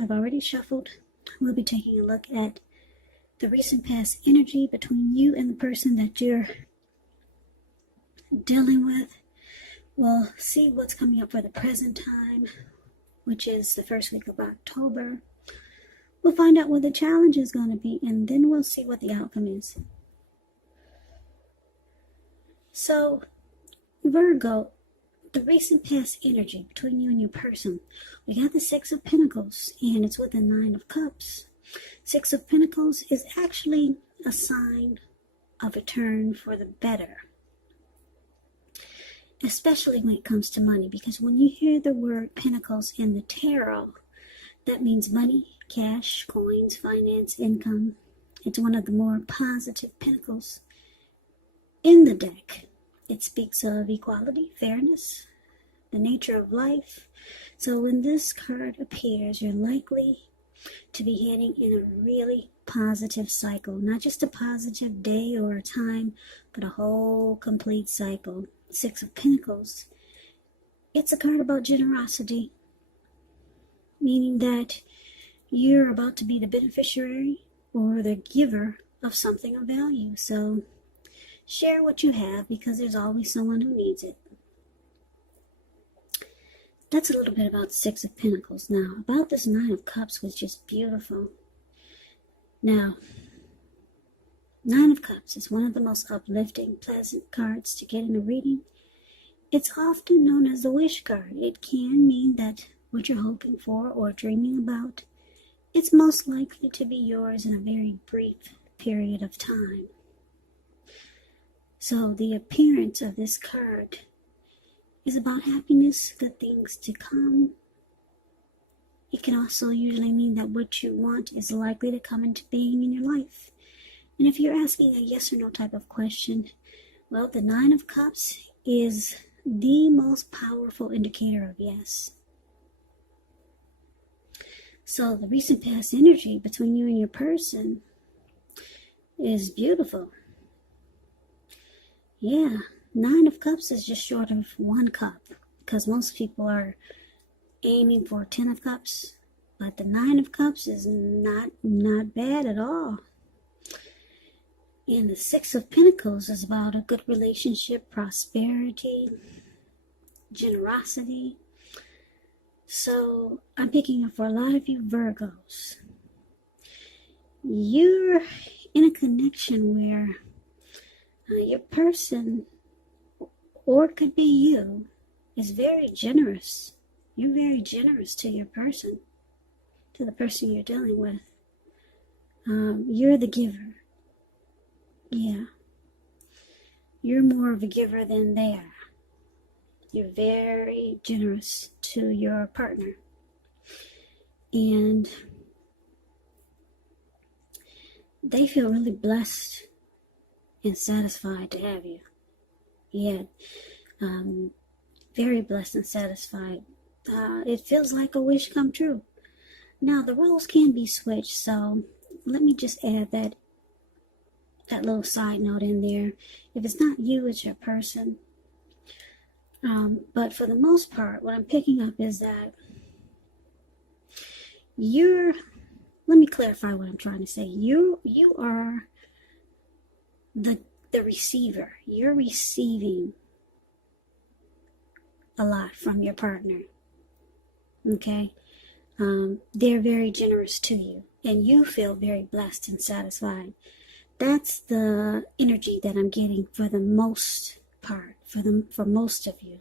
I've already shuffled. We'll be taking a look at the recent past energy between you and the person that you're dealing with. We'll see what's coming up for the present time, which is the first week of October. We'll find out what the challenge is going to be, and then we'll see what the outcome is. So, Virgo, the recent past energy between you and your person. We got the Six of Pentacles, and it's with the Nine of Cups. Six of Pentacles is actually a sign of a turn for the better, especially when it comes to money, because when you hear the word Pentacles in the tarot, that means money, cash, coins, finance, income. It's one of the more positive pentacles in the deck. It speaks of equality, fairness, the nature of life. So when this card appears, you're likely to be heading in a really positive cycle. Not just a positive day or a time, but a whole complete cycle. Six of Pentacles. It's a card about generosity, meaning that you're about to be the beneficiary or the giver of something of value. So share what you have, because there's always someone who needs it. That's a little bit about the Six of Pentacles. Now, about this Nine of Cups, which is beautiful. Now, Nine of Cups is one of the most uplifting, pleasant cards to get in a reading. It's often known as the wish card. It can mean that what you're hoping for or dreaming about, it's most likely to be yours in a very brief period of time. So the appearance of this card is about happiness, good things to come. It can also usually mean that what you want is likely to come into being in your life. And if you're asking a yes or no type of question, well, the Nine of Cups is the most powerful indicator of yes. So the recent past energy between you and your person is beautiful. Yeah, Nine of Cups is just short of one cup, because most people are aiming for 10 of Cups, but the Nine of Cups is not bad at all. And the Six of Pentacles is about a good relationship, prosperity, generosity. So I'm picking up for a lot of you Virgos. You're in a connection where your person, or it could be you, is very generous. You're very generous to your person, to the person you're dealing with. You're the giver. Yeah. You're more of a giver than they are. You're very generous to your partner. And they feel really blessed and satisfied to have you. Yeah, very blessed and satisfied. It feels like a wish come true. Now, the roles can be switched, so let me just add that little side note in there. If it's not you, it's your person. But for the most part, what I'm picking up is that let me clarify what I'm trying to say. You are the receiver. You're receiving a lot from your partner. Okay? They're very generous to you, and you feel very blessed and satisfied. That's the energy that I'm getting for the most part, for most of you.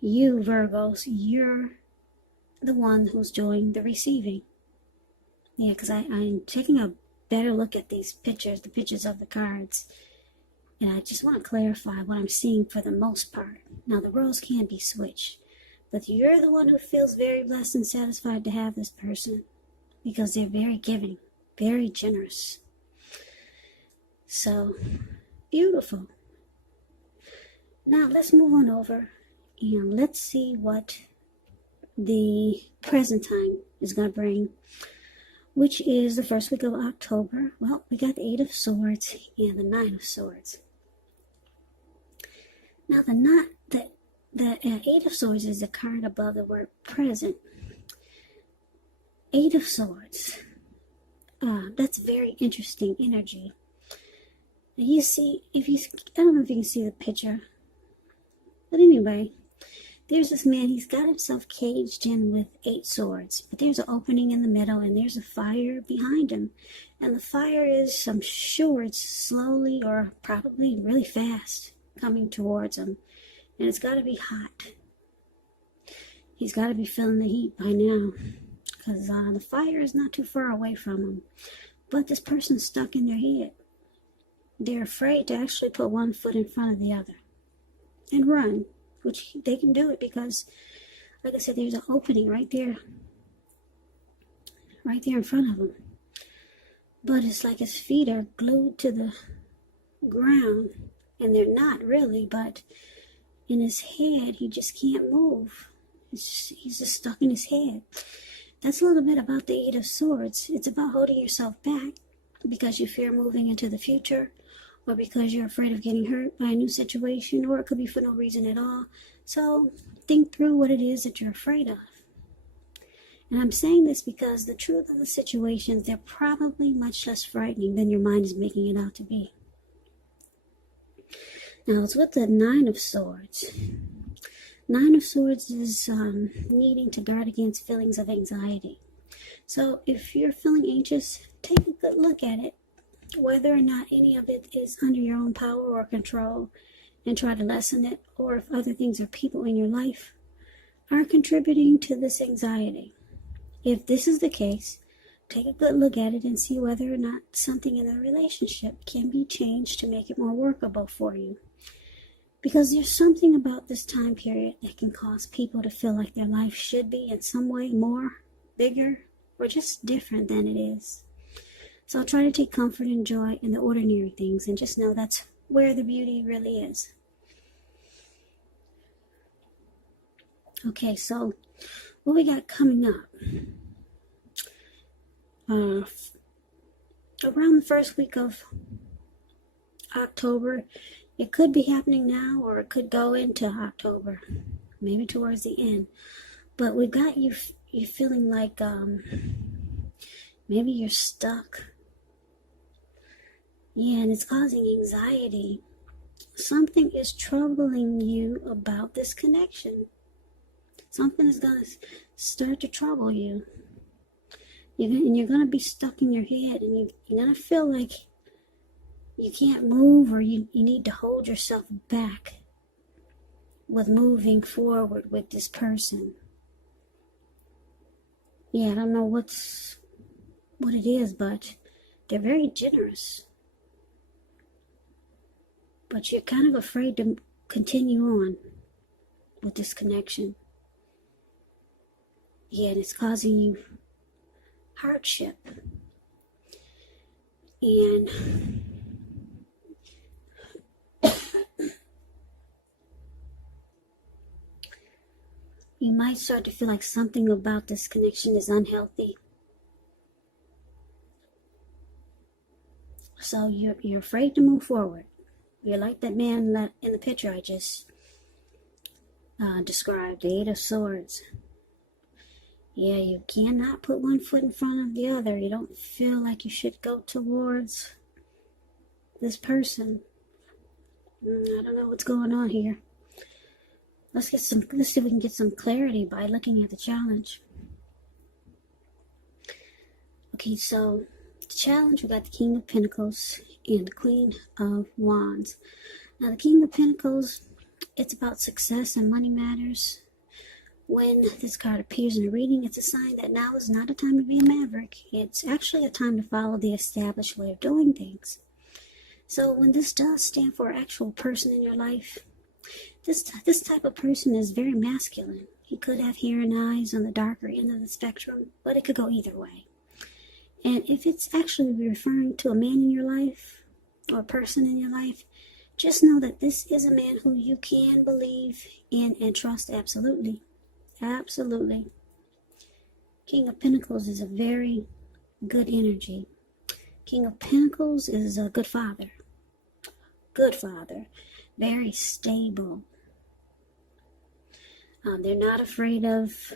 You Virgos, you're the one who's doing the receiving. Yeah, because I'm taking a better look at these pictures, the pictures of the cards, and I just want to clarify what I'm seeing for the most part. Now, the roles can be switched, but you're the one who feels very blessed and satisfied to have this person, because they're very giving, very generous. So, beautiful. Now, let's move on over and let's see what the present time is going to bring, which is the first week of October. Well, we got the Eight of Swords and the Nine of Swords. Now, the Eight of Swords is the card above the word present. Eight of Swords. That's very interesting energy. And you see, I don't know if you can see the picture, but anyway, there's this man, he's got himself caged in with 8 swords, but there's an opening in the middle and there's a fire behind him. And the fire is, I'm sure it's slowly or probably really fast coming towards him. And it's got to be hot. He's got to be feeling the heat by now, because the fire is not too far away from him. But this person's stuck in their head. They're afraid to actually put one foot in front of the other and run, which they can do it because, like I said, there's an opening right there in front of him. But it's like his feet are glued to the ground, and they're not really, but in his head, he just can't move. He's just stuck in his head. That's a little bit about the Eight of Swords. It's about holding yourself back because you fear moving into the future, or because you're afraid of getting hurt by a new situation, or it could be for no reason at all. So think through what it is that you're afraid of. And I'm saying this because the truth of the situations, they're probably much less frightening than your mind is making it out to be. Now, it's with the Nine of Swords. Nine of Swords is needing to guard against feelings of anxiety. So if you're feeling anxious, take a good look at it, whether or not any of it is under your own power or control, and try to lessen it, or if other things or people in your life are contributing to this anxiety. If this is the case, take a good look at it and see whether or not something in the relationship can be changed to make it more workable for you. Because there's something about this time period that can cause people to feel like their life should be in some way more, bigger, or just different than it is. So try to take comfort and joy in the ordinary things and just know that's where the beauty really is. Okay, so what we got coming up? Around the first week of October, it could be happening now, or it could go into October, maybe towards the end. But we've got you feeling like maybe you're stuck. Yeah, and it's causing anxiety. Something is troubling you about this connection. Something is going to start to trouble you. And you're going to be stuck in your head, and you're going to feel like you can't move, or you need to hold yourself back with moving forward with this person. Yeah, I don't know what it is, but they're very generous. But you're kind of afraid to continue on with this connection. Yeah, and it's causing you hardship. And you might start to feel like something about this connection is unhealthy. So you're afraid to move forward. You're like that man in the picture I just described, the Eight of Swords. Yeah, you cannot put one foot in front of the other. You don't feel like you should go towards this person. I don't know what's going on here. Let's see if we can get some clarity by looking at the challenge. Okay, so the challenge, we got the King of Pentacles and the Queen of Wands. Now, the King of Pentacles, it's about success and money matters. When this card appears in a reading, it's a sign that now is not a time to be a maverick. It's actually a time to follow the established way of doing things. So when this does stand for an actual person in your life, this type of person is very masculine. He could have hair and eyes on the darker end of the spectrum, but it could go either way. And if it's actually referring to a man in your life or a person in your life, just know that this is a man who you can believe in and trust absolutely. Absolutely. King of Pentacles is a very good energy. King of Pentacles is a good father. Good father. Very stable. They're not afraid of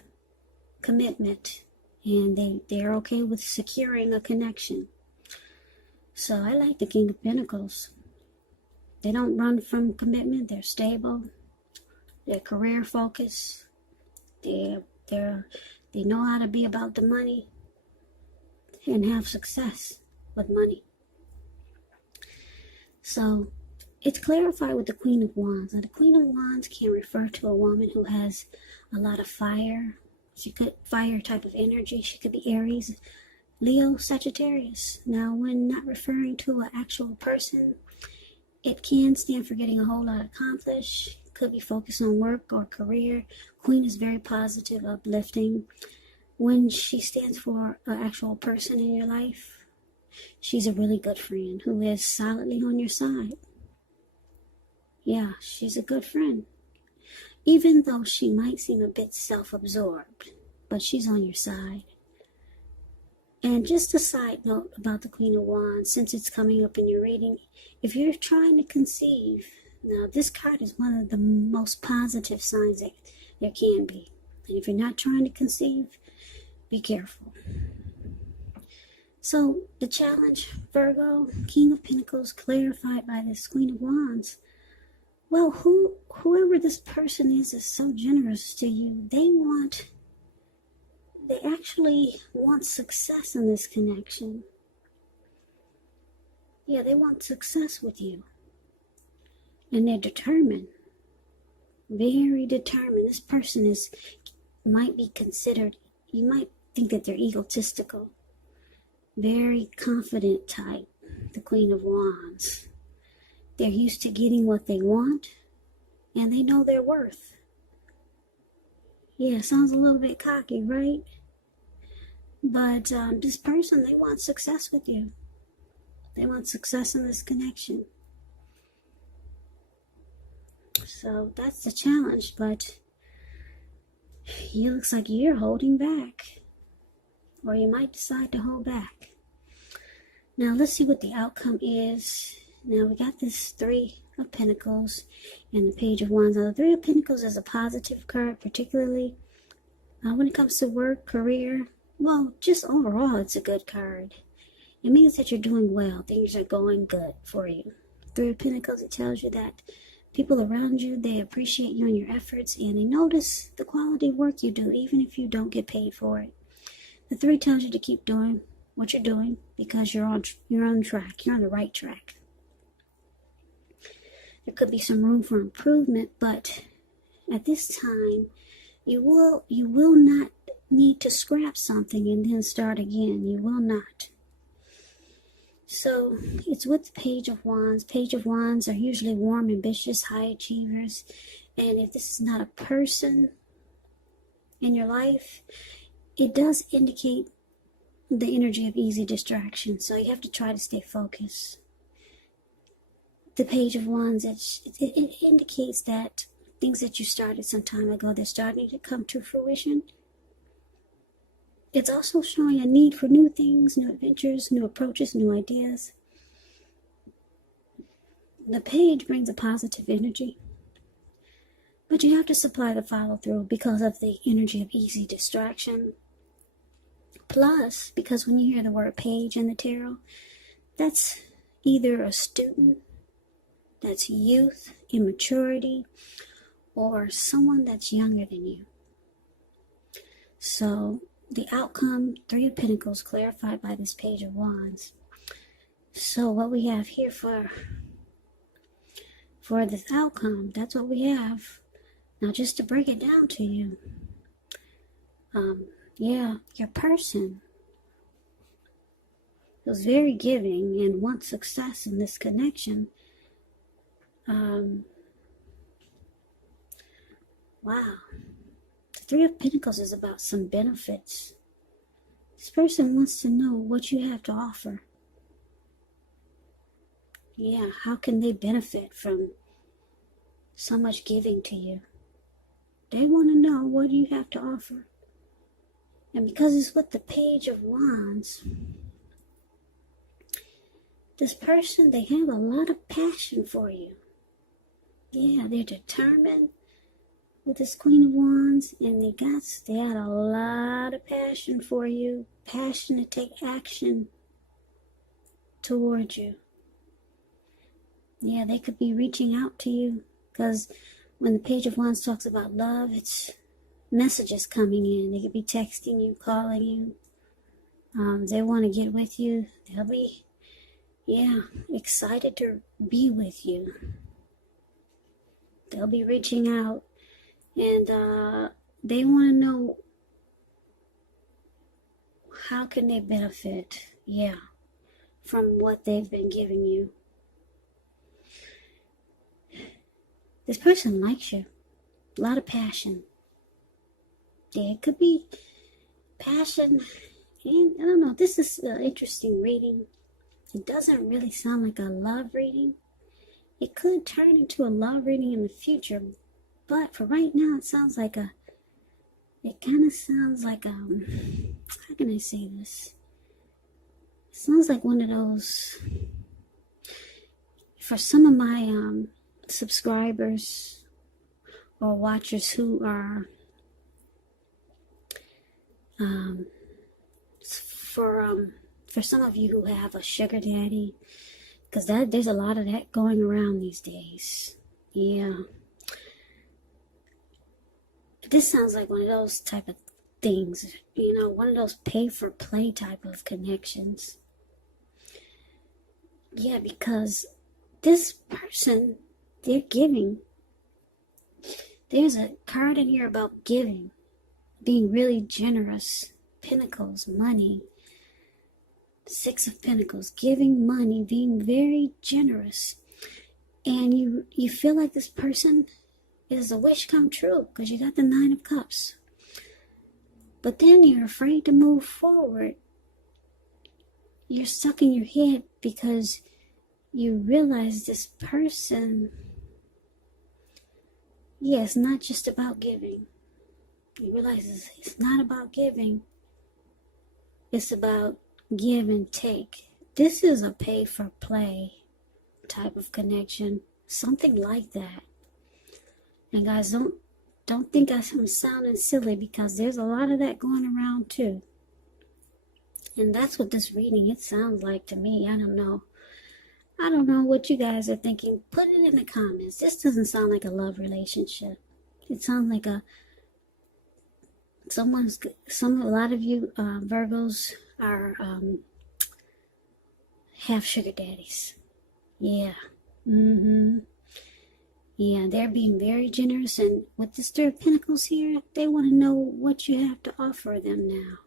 commitment and they're okay with securing a connection. So I like the King of Pentacles. They don't run from commitment. They're stable. They're career focused. They know how to be about the money and have success with money. So it's clarified with the Queen of Wands. Now, the Queen of Wands can refer to a woman who has a lot of fire. She could fire type of energy. She could be Aries, Leo, Sagittarius. Now, when not referring to an actual person, it can stand for getting a whole lot accomplished. Could be focused on work or career. Queen is very positive, uplifting. When she stands for an actual person in your life, she's a really good friend who is solidly on your side. Yeah, she's a good friend. Even though she might seem a bit self-absorbed, but she's on your side. And just a side note about the Queen of Wands, since it's coming up in your reading, if you're trying to conceive, now this card is one of the most positive signs that there can be. And if you're not trying to conceive, be careful. So the challenge, Virgo, King of Pentacles, clarified by this Queen of Wands. Well, whoever this person is so generous to you. They actually want success in this connection. Yeah, they want success with you. And they're determined. Very determined. This person might be considered, you might think that they're egotistical. Very confident type, the Queen of Wands. They're used to getting what they want, and they know their worth. Yeah, sounds a little bit cocky, right? But this person, they want success with you. They want success in this connection. So that's the challenge, but it looks like you're holding back. Or you might decide to hold back. Now let's see what the outcome is. Now we got this Three of Pentacles and the Page of Wands. Now the Three of Pentacles is a positive card, particularly when it comes to work, career. Well, just overall, it's a good card. It means that you're doing well. Things are going good for you. Three of Pentacles, it tells you that people around you, they appreciate you and your efforts, and they notice the quality of work you do, even if you don't get paid for it. The Three tells you to keep doing what you're doing because you're on track. You're on the right track. There could be some room for improvement, but at this time, you will not need to scrap something and then start again. You will not. So it's with the Page of Wands. Page of Wands are usually warm, ambitious, high achievers. And if this is not a person in your life, it does indicate the energy of easy distraction. So you have to try to stay focused. The Page of Wands, it indicates that things that you started some time ago, they're starting to come to fruition. It's also showing a need for new things, new adventures, new approaches, new ideas. The Page brings a positive energy. But you have to supply the follow-through because of the energy of easy distraction. Plus, because when you hear the word page in the tarot, that's either a student, that's youth, immaturity, or someone that's younger than you. So, the outcome, Three of Pentacles, clarified by this Page of Wands. So, what we have here for this outcome, that's what we have. Now, just to break it down to you, your person was very giving and wants success in this connection. Wow. The Three of Pentacles is about some benefits. This person wants to know what you have to offer. Yeah, how can they benefit from so much giving to you? They want to know what you have to offer. And because it's with the Page of Wands, this person, they have a lot of passion for you. Yeah, they're determined. with this Queen of Wands, and they had a lot of passion for you, passion to take action towards you. Yeah, they could be reaching out to you, because when the Page of Wands talks about love, it's messages coming in. They could be texting you, calling you. They want to get with you. They'll be, excited to be with you. They'll be reaching out, and they want to know how can they benefit, from what they've been giving you. This person likes you. A lot of passion. Yeah, it could be passion. And I don't know, this is an interesting reading. It doesn't really sound like a love reading. It could turn into a love reading in the future. But for right now, it kind of sounds like, how can I say this? It sounds like one of those, for some of my subscribers or watchers who are, for some of you who have a sugar daddy, because there's a lot of that going around these days. Yeah. This sounds like one of those type of things, one of those pay-for-play type of connections. Yeah, because this person, they're giving. There's a card in here about giving, being really generous. Pentacles, money. Six of Pentacles, giving money, being very generous. And you feel like this person is a wish come true, because you got the Nine of Cups. But then you're afraid to move forward. You're stuck in your head because you realize this person, it's not just about giving. You realize it's not about giving. It's about give and take. This is a pay for play type of connection. Something like that. And guys, don't think I'm sounding silly, because there's a lot of that going around too. And that's what this reading, it sounds like to me. I don't know what you guys are thinking. Put it in the comments. This doesn't sound like a love relationship. It sounds like a lot of you Virgos are have sugar daddies. Yeah. Yeah, they're being very generous, and with this Three of Pentacles here, they want to know what you have to offer them now.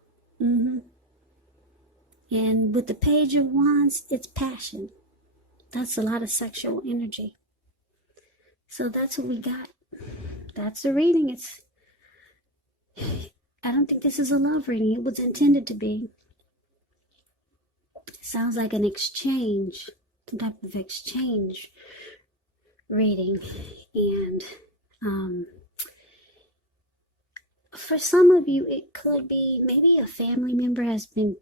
And with the Page of Wands, it's passion. That's a lot of sexual energy. So that's what we got. That's the reading. I don't think this is a love reading. It was intended to be. It sounds like an exchange, some type of exchange reading. And for some of you, it could be maybe a family member has been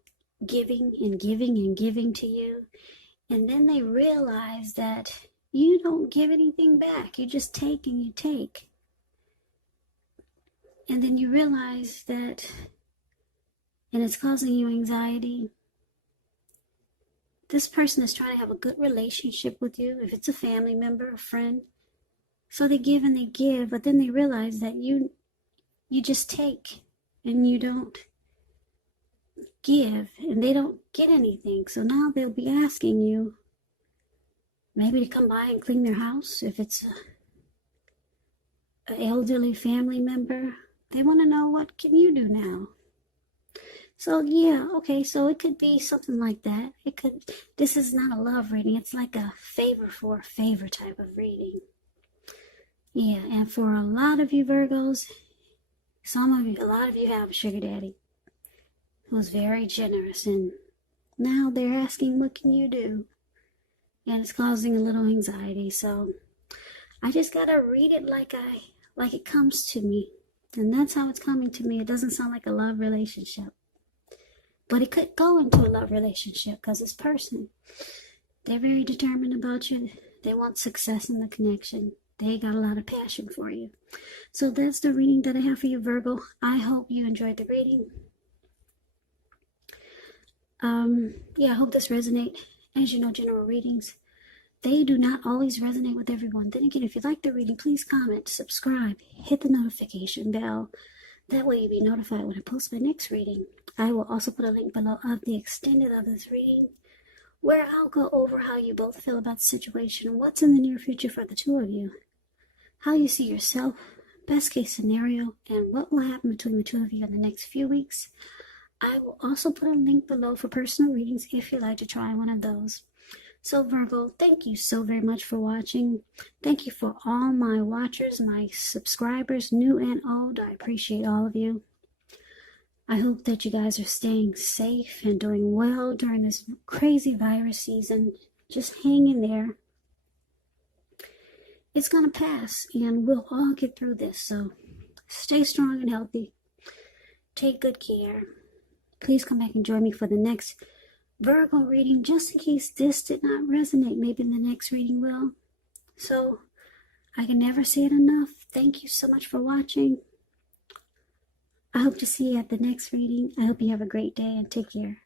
giving and giving and giving to you, and then they realize that you don't give anything back. You just take and you take. And then you realize that, and it's causing you anxiety. This person is trying to have a good relationship with you, if it's a family member, a friend. So they give and they give, but then they realize that you just take and you don't give, and they don't get anything. So now they'll be asking you maybe to come by and clean their house. If it's an elderly family member, they want to know, what can you do now? So so it could be something like that. This is not a love reading. It's like a favor for a favor type of reading. Yeah, and for a lot of you Virgos, a lot of you have a sugar daddy who's very generous, and now they're asking, what can you do? And it's causing a little anxiety. So I just gotta read it like it comes to me. And that's how it's coming to me. It doesn't sound like a love relationship. But it could go into a love relationship, because this person, they're very determined about you. They want success in the connection. They got a lot of passion for you. So that's the reading that I have for you, Virgo. I hope you enjoyed the reading. Yeah, I hope this resonates. As you know, general readings, they do not always resonate with everyone. Then again, if you like the reading, please comment, subscribe, hit the notification bell. That way you'll be notified when I post my next reading. I will also put a link below of the extended of this reading, where I'll go over how you both feel about the situation, what's in the near future for the two of you, how you see yourself, best case scenario, and what will happen between the two of you in the next few weeks. I will also put a link below for personal readings if you'd like to try one of those. So Virgo, thank you so very much for watching. Thank you for all my watchers, my subscribers, new and old. I appreciate all of you. I hope that you guys are staying safe and doing well during this crazy virus season. Just hang in there. It's going to pass, and we'll all get through this. So stay strong and healthy. Take good care. Please come back and join me for the next Virgo reading, just in case this did not resonate. Maybe the next reading will. So I can never say it enough. Thank you so much for watching. I hope to see you at the next reading. I hope you have a great day and take care.